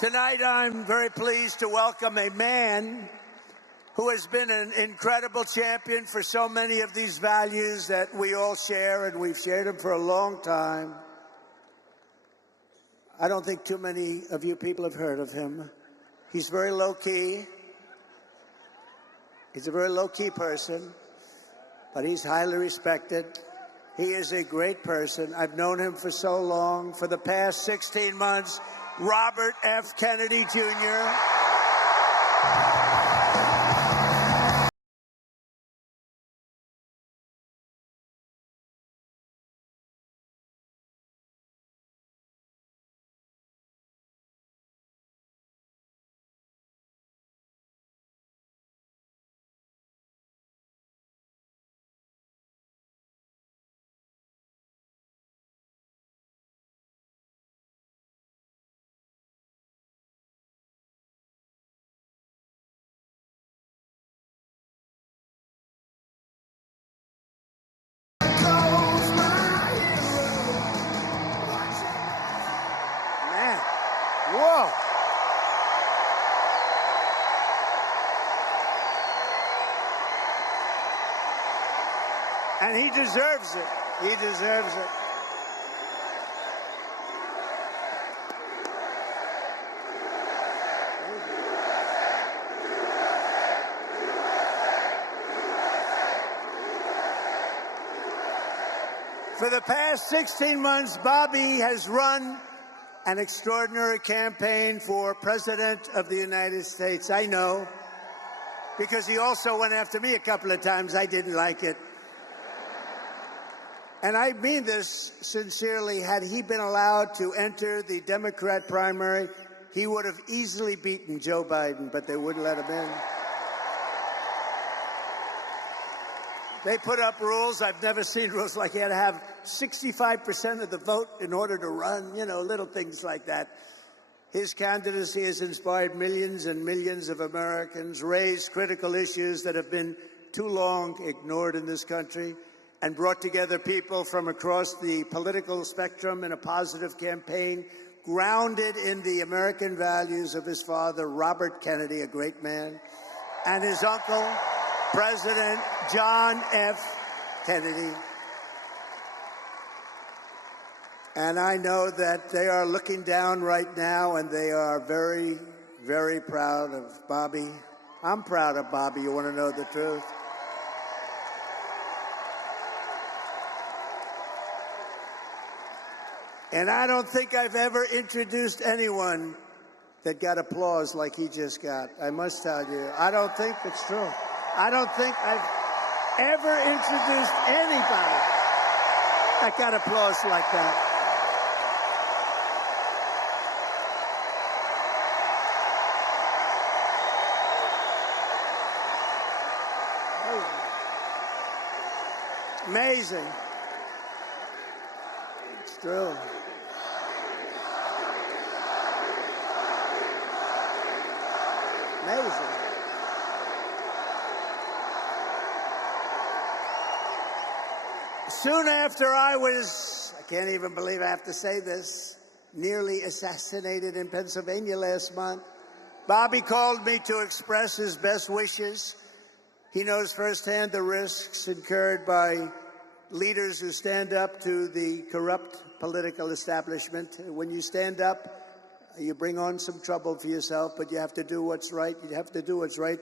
Tonight, I'm very pleased to welcome a man who has been an incredible champion for so many of these values that we all share, and we've shared them for a long time. I don't think too many of you people have heard of him. He's very low-key. He's a very low-key person, but he's highly respected. He is a great person. I've known him for so long. For the past 16 months, Robert F. Kennedy Jr. Whoa. And he deserves it. He deserves it. For the past 16 months, Bobby has run an extraordinary campaign for President of the United States. I know, because he also went after me a couple of times. I didn't like it. And I mean this sincerely. Had he been allowed to enter the Democrat primary, he would have easily beaten Joe Biden, but they wouldn't let him in. They put up rules. I've never seen rules like he had to have 65% of the vote in order to run, you know, little things like that. His candidacy has inspired millions and millions of Americans, raised critical issues that have been too long ignored in this country, and brought together people from across the political spectrum in a positive campaign grounded in the American values of his father, Robert Kennedy, a great man, and his uncle, President John F. Kennedy. And I know that they are looking down right now, and they are very, very proud of Bobby. I'm proud of Bobby, you want to know the truth. And I don't think I've ever introduced anyone that got applause like he just got. I must tell you, I don't think it's true. I don't think I've ever introduced anybody that got applause like that. Amazing. It's true. Amazing. Soon after I can't even believe I have to say this, nearly assassinated in Pennsylvania last month, Bobby called me to express his best wishes. He knows firsthand the risks incurred by leaders who stand up to the corrupt political establishment. When you stand up, you bring on some trouble for yourself, but you have to do what's right. You have to do what's right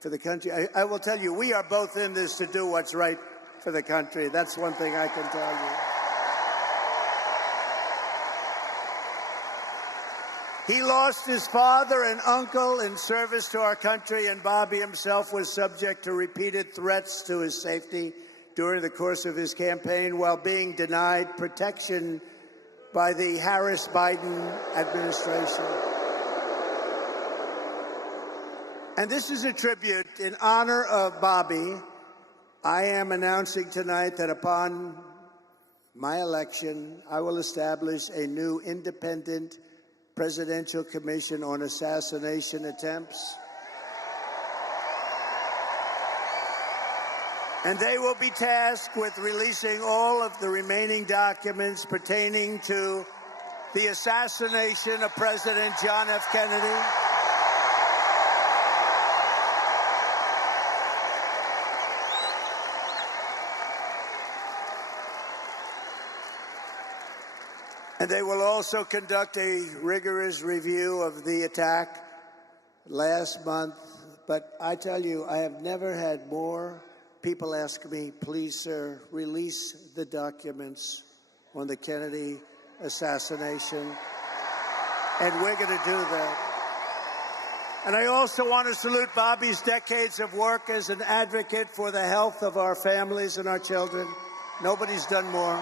for the country. I will tell you, we are both in this to do what's right for the country. That's one thing I can tell you. He lost his father and uncle in service to our country, and Bobby himself was subject to repeated threats to his safety during the course of his campaign while being denied protection by the Harris-Biden administration. And this is a tribute in honor of Bobby. I am announcing tonight that upon my election, I will establish a new independent presidential commission on assassination attempts. And they will be tasked with releasing all of the remaining documents pertaining to the assassination of President John F. Kennedy. And they will also conduct a rigorous review of the attack last month. But I tell you, I have never had more people ask me, please, sir, release the documents on the Kennedy assassination. And we're going to do that. And I also want to salute Bobby's decades of work as an advocate for the health of our families and our children. Nobody's done more.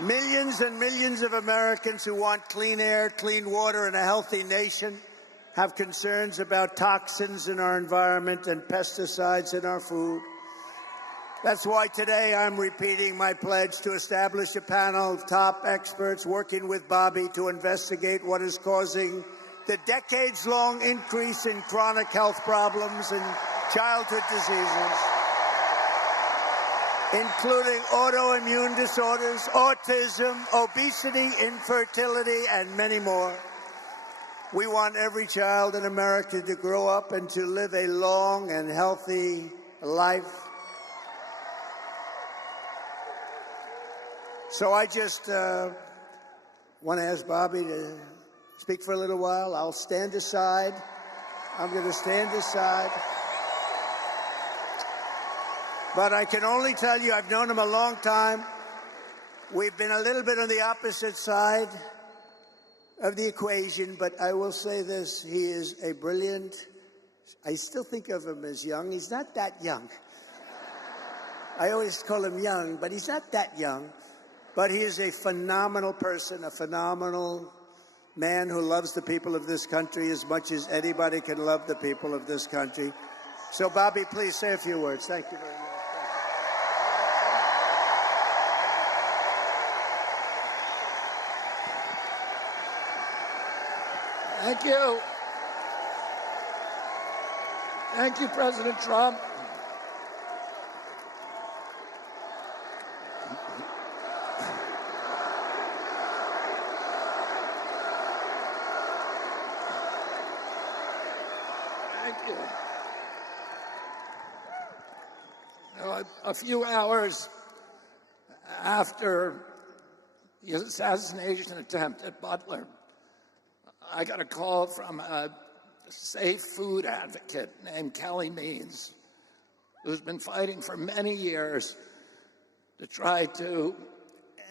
Millions and millions of Americans who want clean air, clean water, and a healthy nation have concerns about toxins in our environment and pesticides in our food. That's why today I'm repeating my pledge to establish a panel of top experts working with Bobby to investigate what is causing the decades-long increase in chronic health problems and childhood diseases, including autoimmune disorders, autism, obesity, infertility, and many more. We want every child in America to grow up and to live a long and healthy life. So I just want to ask Bobby to speak for a little while. I'll stand aside. I'm going to stand aside. But I can only tell you, I've known him a long time. We've been a little bit on the opposite side of the equation, but I will say this, he is a brilliant, I still think of him as young. He's not that young. I always call him young, but he's not that young. But he is a phenomenal person, a phenomenal man who loves the people of this country as much as anybody can love the people of this country. So, Bobby, please say a few words. Thank you very much. Thank you. Thank you, President Trump. Thank you. Now, a few hours after the assassination attempt at Butler, I got a call from a safe food advocate named Kelly Means, who's been fighting for many years to try to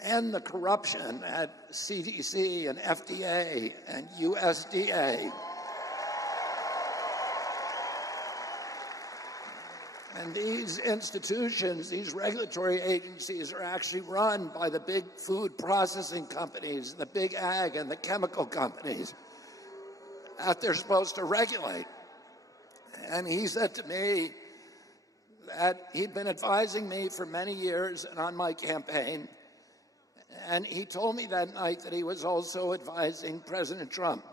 end the corruption at CDC and FDA and USDA. And these institutions, these regulatory agencies, are actually run by the big food processing companies, the big ag and the chemical companies that they're supposed to regulate. And he said to me that he'd been advising me for many years and on my campaign. And he told me that night that he was also advising President Trump.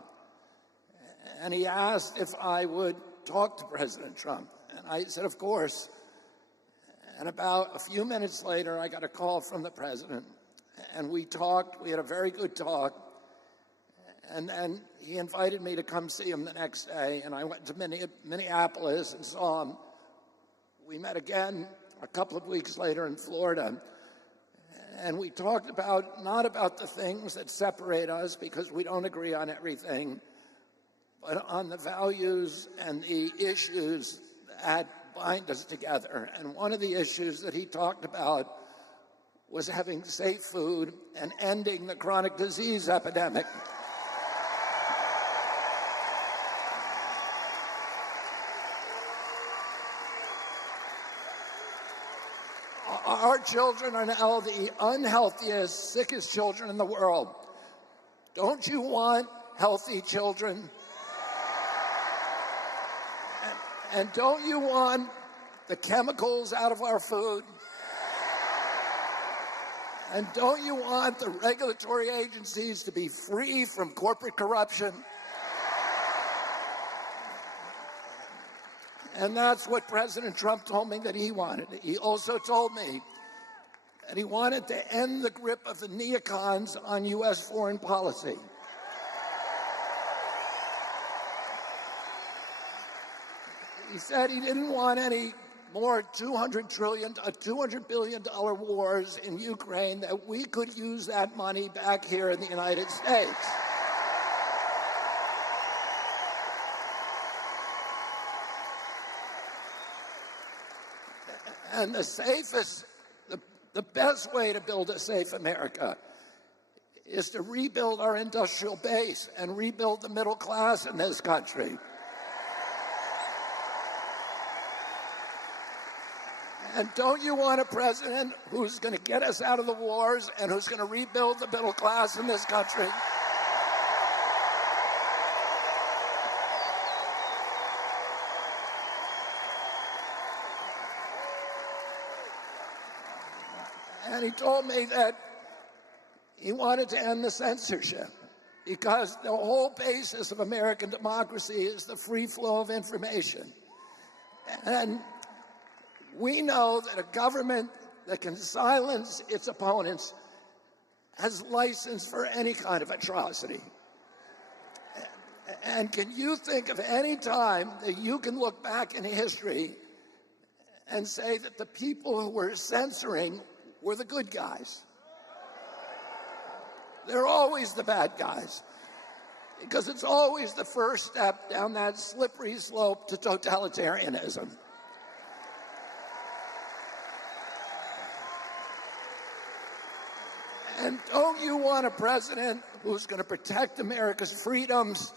And he asked if I would talk to President Trump. And I said, of course. And about a few minutes later, I got a call from the president. And we talked. We had a very good talk. And then he invited me to come see him the next day. And I went to Minneapolis and saw him. We met again a couple of weeks later in Florida. And we talked about, not about the things that separate us, because we don't agree on everything, but on the values and the issues that bind us together. And one of the issues that he talked about was having safe food and ending the chronic disease epidemic. Our children are now the unhealthiest, sickest children in the world. Don't you want healthy children? And don't you want the chemicals out of our food? And don't you want the regulatory agencies to be free from corporate corruption? And that's what President Trump told me that he wanted. He also told me and he wanted to end the grip of the neocons on U.S. foreign policy. He said he didn't want any more $200 billion wars in Ukraine, that we could use that money back here in the United States. And the best way to build a safe America is to rebuild our industrial base and rebuild the middle class in this country. And don't you want a president who's going to get us out of the wars and who's going to rebuild the middle class in this country? And he told me that he wanted to end the censorship because the whole basis of American democracy is the free flow of information. And we know that a government that can silence its opponents has license for any kind of atrocity. And can you think of any time that you can look back in history and say that the people who were censoring were the good guys? They're always the bad guys, because it's always the first step down that slippery slope to totalitarianism. And don't you want a president who's going to protect America's freedoms?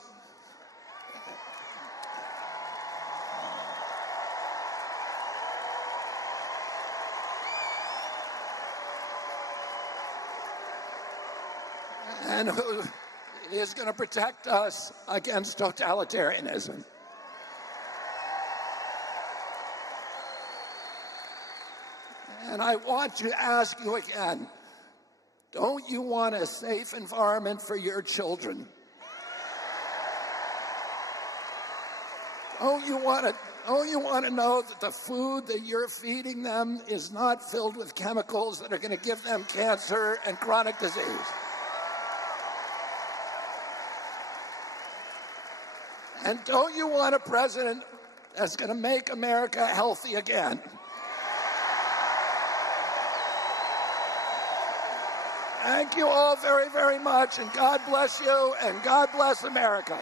And who is going to protect us against totalitarianism? And I want to ask you again, don't you want a safe environment for your children? Don't you want to know that the food that you're feeding them is not filled with chemicals that are going to give them cancer and chronic disease? And don't you want a president that's going to make America healthy again? Thank you all very, very much, and God bless you, and God bless America.